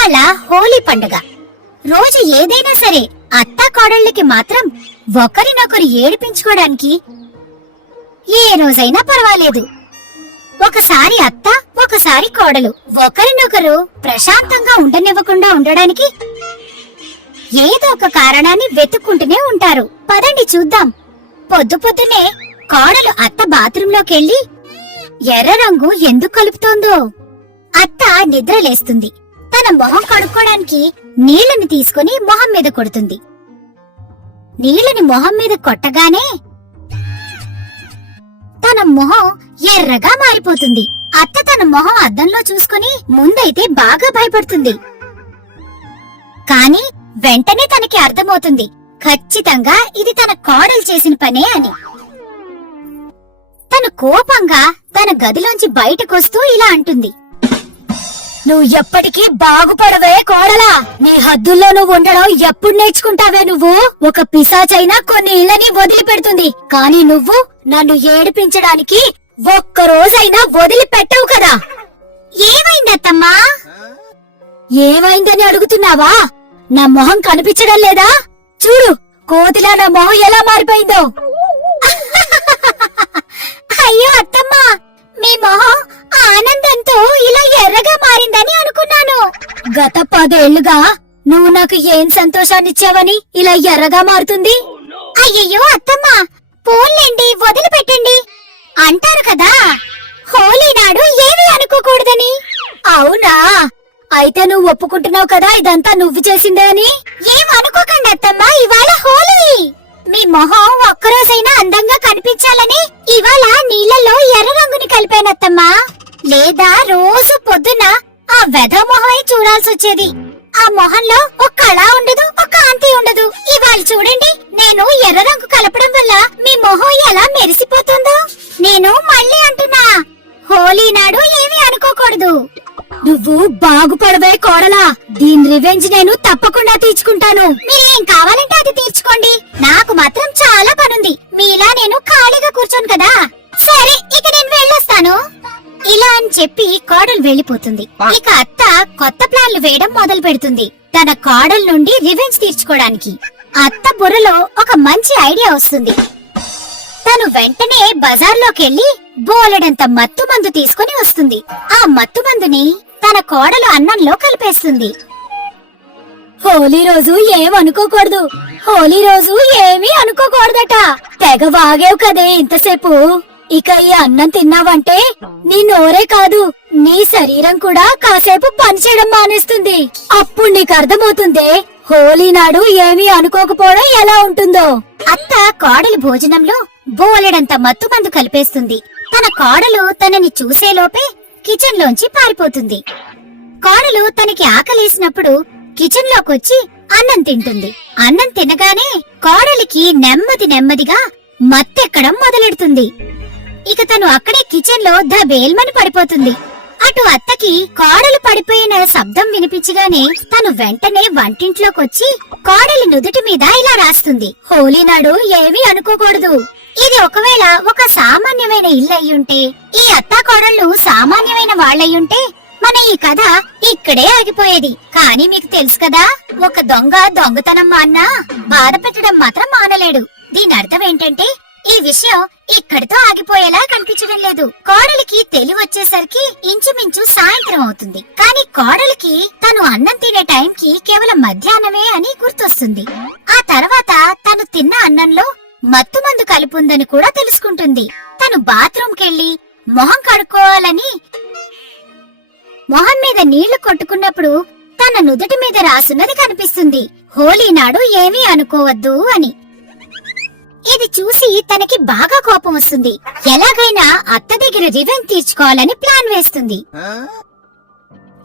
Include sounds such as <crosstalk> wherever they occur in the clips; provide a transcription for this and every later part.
ఇవాళ హోలీ పండుగ. రోజు ఏదైనా సరే అత్త కోడళ్ళకి మాత్రం ఒకరినొకరు ఏడిపించుకోవడానికి ఏ రోజైనా పర్వాలేదు. ఒకసారి అత్త ఒకసారి కోడలు ఒకరినొకరు ప్రశాంతంగా ఉండనివ్వకుండా ఉండడానికి ఏదో ఒక కారణాన్ని వెతుక్కుంటూనే ఉంటారు. పదండి చూద్దాం. పొద్దు పొద్దునే కోడలు అత్త బాత్రూంలోకెళ్ళి ఎర్ర రంగు ఎందుకు కలుపుతోందో అత్త నిద్రలేస్తుంది. తన మొహం కడుక్కోడానికి నీళ్ళని తీసుకుని మొహం మీద కొడుతుంది. నీళ్ళని మొహం మీద కొట్టగానే తన మొహం ఎర్రగా మారిపోతుంది. అత్త తన మొహం అద్దంలో చూసుకుని ముందైతే బాగా భయపడుతుంది. కాని వెంటనే తనకి అర్థమవుతుంది. ఖచ్చితంగా ఇది తన కోడలు చేసిన పనే అని. తను కోపంగా తన గదిలోంచి బయటకొస్తూ ఇలా అంటుంది. నువ్వు ఎప్పటికీ బాగుపడవే కోడలా. నీ హద్దుల్లో నువ్వు ఉండడం ఎప్పుడు నేర్చుకుంటావే నువ్వు? ఒక పిశాచైనా కొన్ని ఇళ్ళని వదిలిపెడుతుంది. కానీ నువ్వు నన్ను ఏడిపించడానికి ఒక్క రోజైనా వదిలిపెట్టవు కదా. ఏమైందత్తమ్మా? ఏమైందని అడుగుతున్నావా? నా మొహం కనిపించడం లేదా? చూడు కోతిలా నా మొహం ఎలా మారిపోయిందో. <laughs> అయ్యో అత్తమ్మా! మీ మొహం ఆనందంతో ఇలా ఎర్రగా మారిందని అనుకున్నాను. గత పదేళ్ళుగా నువ్వు నాకు ఏం సంతోషాన్నిచ్చావని ఇలా ఎర్రగా మారుతుంది? అయ్యయ్యో అత్తమ్మ! పోన్లేండి వదిలిపెట్టండి. అంటారు కదా హోలీ నాడు ఏమి అనుకోకూడదని. అవునా? అయితే నువ్వు ఒప్పుకుంటున్నావు కదా ఇదంతా నువ్వు చేసిందే అని? ఏం అనుకోకండి అత్తమ్మ ఇవాళ హోలీ! మీ మొహం ఒక్కరోజైనా అందంగా కనిపించాలని ఇవాళ నీళ్ళలో లేదా రోజు పొద్దున ఆ వెధ మొహమై చూడాల్సి వచ్చేది ఆ మొహంలో ఒక కళ ఉండదు ఒక కాంతి ఉండదు. ఇవాళ చూడండి నేను ఎర్ర రంగు కలపడం వల్ల మీ మొహం ఎలా మెరిసిపోతుందో. నేను మళ్ళీ అంటున్నా హోలీ నాడు ఏమీ అనుకోకూడదు. నువ్వు బాగుపడవే కోడలా. దీని రివెంజ్ నేను తప్పకుండా తీర్చుకుంటాను. మీరేం కావాలంటే అది తీర్చుకోండి. నాకు మాత్రం చాలా పనుంది. మీలా నేను ఖాళీగా కూర్చోను కదా. కోడలు వెళ్ళిపోతుంది ఇక అత్త కొత్త ప్లాన్లు వేయడం మొదలు పెడుతుంది. తన కోడల నుండి రివెంజ్ తీర్చుకోవడానికి. అత్త బుర్రలో ఒక మంచి ఐడియా వస్తుంది. తను వెంటనే బజార్లోకెళ్ళి బోలెడంత మత్తు మందు తీసుకుని వస్తుంది. ఆ మత్తు మందుని తన కోడలు అన్నంలో కలిపేస్తుంది. హోలీ రోజు ఏం అనుకోకూడదు. హోలీ రోజు ఏమీ అనుకోకూడదట. తెగ వాగేవు కదే ఇంతసేపు. ఇక ఈ అన్నం తిన్నావంటే నీ నోరే కాదు నీ శరీరం కూడా కాసేపు పనిచేయడం మానేస్తుంది. అప్పుడు నీకు అర్థమవుతుంది హోలీ నాడు ఏమీ అనుకోకపోవడం ఎలా ఉంటుందో. అత్త కోడలి భోజనంలో బోలెడంత మత్తు మందు కలిపేస్తుంది. తన కోడలు తనని చూసేలోపే కిచెన్ లోంచి పారిపోతుంది. కోడలు తనకి ఆకలేసినప్పుడు కిచెన్ లోకొచ్చి అన్నం తింటుంది. అన్నం తినగానే కోడలికి నెమ్మది నెమ్మదిగా మత్తెక్కడం మొదలెడుతుంది. ఇక తను అక్కడే కిచెన్లో దబేల్మని పడిపోతుంది. అటు అత్తకి కోడలు పడిపోయిన శబ్దం వినిపించగానే తను వెంటనే వంటింట్లోకొచ్చి కోడలి నుదుటి మీద ఇలా రాస్తుంది. హోలీ నాడు ఏమీ అనుకోకూడదు. ఇది ఒకవేళ ఒక సామాన్యమైన ఇల్లు అయ్యుంటే ఈ అత్త కోడళ్ళు సామాన్యమైన వాళ్ళయ్యుంటే మన ఈ కథ ఇక్కడే ఆగిపోయేది. కానీ మీకు తెలుసు కదా ఒక దొంగ దొంగతనం అన్నా బాధ పెట్టడం మాత్రం మానలేడు. దీని అర్థం ఏంటంటే ఈ విషయం ఇక్కడితో ఆగిపోయేలా కనిపించడం లేదు. కోడలికి తెలివి వచ్చేసరికి ఇంచుమించు సాయంత్రం అవుతుంది. కానీ కోడలికి తను అన్నం తినే టైంకి కేవలం మధ్యాహ్నమే అని గుర్తొస్తుంది. ఆ తర్వాత తను తిన్న అన్నంలో మత్తు మందు కలుపుందని కూడా తెలుసుకుంటుంది. తను బాత్రూమ్ మొహం కడుక్కోవాలని మొహం మీద నీళ్ళు కొట్టుకున్నప్పుడు తన నుదుటి మీద రాసున్నది కనిపిస్తుంది. హోలీ నాడు ఏమీ అనుకోవద్దు అని. చూసి తనకి బాగా కోపం వస్తుంది. ఎలాగైనా అత్త దగ్గర రివెంజ్ తీర్చుకోవాలని ప్లాన్ వేస్తుంది.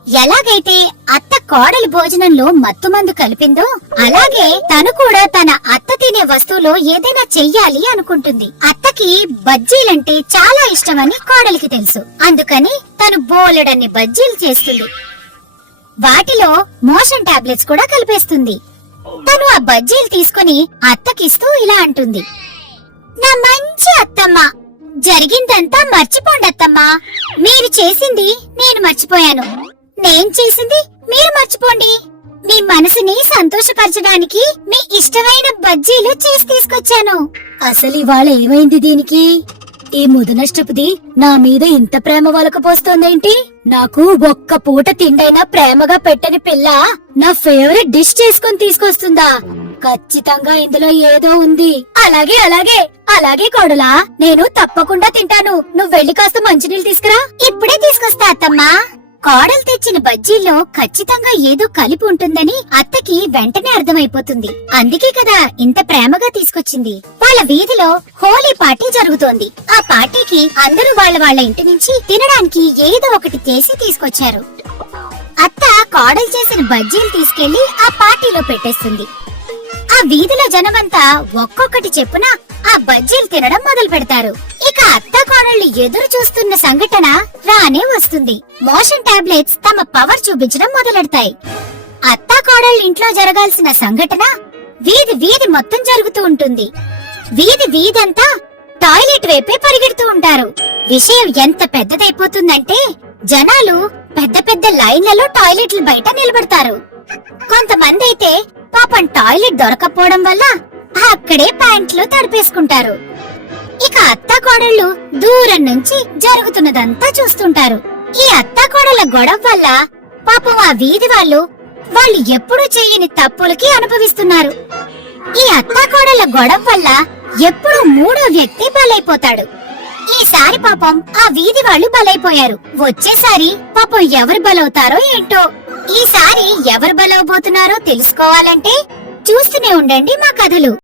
ఎలాగైతే అత్త కోడలి భోజనంలో మత్తుమందు కలిపిందో అలాగే తను కూడా తన అత్త తినే వస్తువులో ఏదైనా చెయ్యాలి అనుకుంటుంది. అత్తకి బజ్జీలంటే చాలా ఇష్టమని కోడలికి తెలుసు. అందుకని తను బోలెడన్ని బజ్జీలు చేస్తుంది. వాటిలో మోషన్ టాబ్లెట్స్ కూడా కలిపేస్తుంది. తను ఆ బజ్జీలు తీసుకుని అత్తకిస్తూ ఇలా అంటుంది. నా మంచి అత్తమ్మ. జరిగిందంతా మర్చిపోండి అత్తమ్మ. మీరు చేసింది నేను మర్చిపోయాను. నేను చేసింది మీరు మర్చిపోండి. మీ మనసుని సంతోషపరచడానికి మీ ఇష్టమైన బజ్జీలు చేసి తీసుకొచ్చాను. అసలు ఇవాళ ఏమైంది దీనికి? ఈ ముదనష్టపుది నా మీద ఇంత ప్రేమ వలకపోస్తోందేంటి నాకు ఒక్క పూట తిండైనా ప్రేమగా పెట్టని పిల్ల నా ఫేవరెట్ డిష్ చేసుకొని తీసుకొస్తుందా? ఖచ్చితంగా ఇందులో ఏదో ఉంది. అలాగే అలాగే. అలాగే కోడలా నేను తప్పకుండా తింటాను. నువ్వు వెళ్ళి కాస్త మంచినీళ్ళు తీసుకురా. ఇప్పుడే తీసుకొస్తా అత్తమ్మా. కోడలు తెచ్చిన బజ్జీల్లో ఖచ్చితంగా ఏదో కలిపి ఉంటుందని అత్తకి వెంటనే అర్థమైపోతుంది. అందుకే కదా ఇంత ప్రేమగా తీసుకొచ్చింది. వాళ్ళ వీధిలో హోలీ పార్టీ జరుగుతోంది. ఆ పార్టీకి అందరూ వాళ్ళ వాళ్ళ ఇంటి నుంచి తినడానికి ఏదో ఒకటి చేసి తీసుకొచ్చారు. అత్త కోడలు చేసిన బజ్జీలు తీసుకెళ్ళి ఆ పార్టీలో పెట్టేస్తుంది. ఆ వీధిలో జనమంతా ఒక్కొక్కటి చెప్పున ఆ బజ్జీలు తినడం మొదలు పెడతారు. ఇక అత్త కోడళ్ళు ఎదురు చూస్తున్న సంఘటన రానే వస్తుంది. మోషన్ టాబ్లెట్స్ తమ పవర్ చూపించడం మొదలెడతాయి. అత్త కోడళ్ళ ఇంట్లో జరగాల్సిన సంఘటన వీధి వీధి మొత్తం జరుగుతూ ఉంటుంది. వీధి వీధంతా టాయిలెట్ వైపే పరిగెడుతూ ఉంటారు. విషయం ఎంత పెద్దదైపోతుందంటే జనాలు పెద్ద పెద్ద లైన్లలో టాయిలెట్ల బయట నిలబడతారు. కొంతమంది అయితే పాపం టాయిలెట్ దొరకపోవడం వల్ల అక్కడే ప్యాంట్లు తడిపేసుకుంటారు. ఇక అత్త కోడళ్ళు దూరం నుంచి జరుగుతున్నదంతా చూస్తుంటారు. ఈ అత్త కోడళ్ళ గొడవ వల్ల పాపం ఆ వీధి వాళ్ళు వాళ్ళు ఎప్పుడూ చేయని తప్పులకి అనుభవిస్తున్నారు. ఈ అత్త కోడళ్ళ గొడవ వల్ల ఎప్పుడూ మూడో వ్యక్తి బలైపోతాడు. ఈసారి పాపం ఆ వీధి వాళ్ళు బలైపోయారు. వచ్చేసారి పాపం ఎవరు బలవుతారో ఏంటో ఈసారి ఎవరు బలవబోతున్నారో తెలుసుకోవాలంటే చూస్తూనే ఉండండి మా కథలు.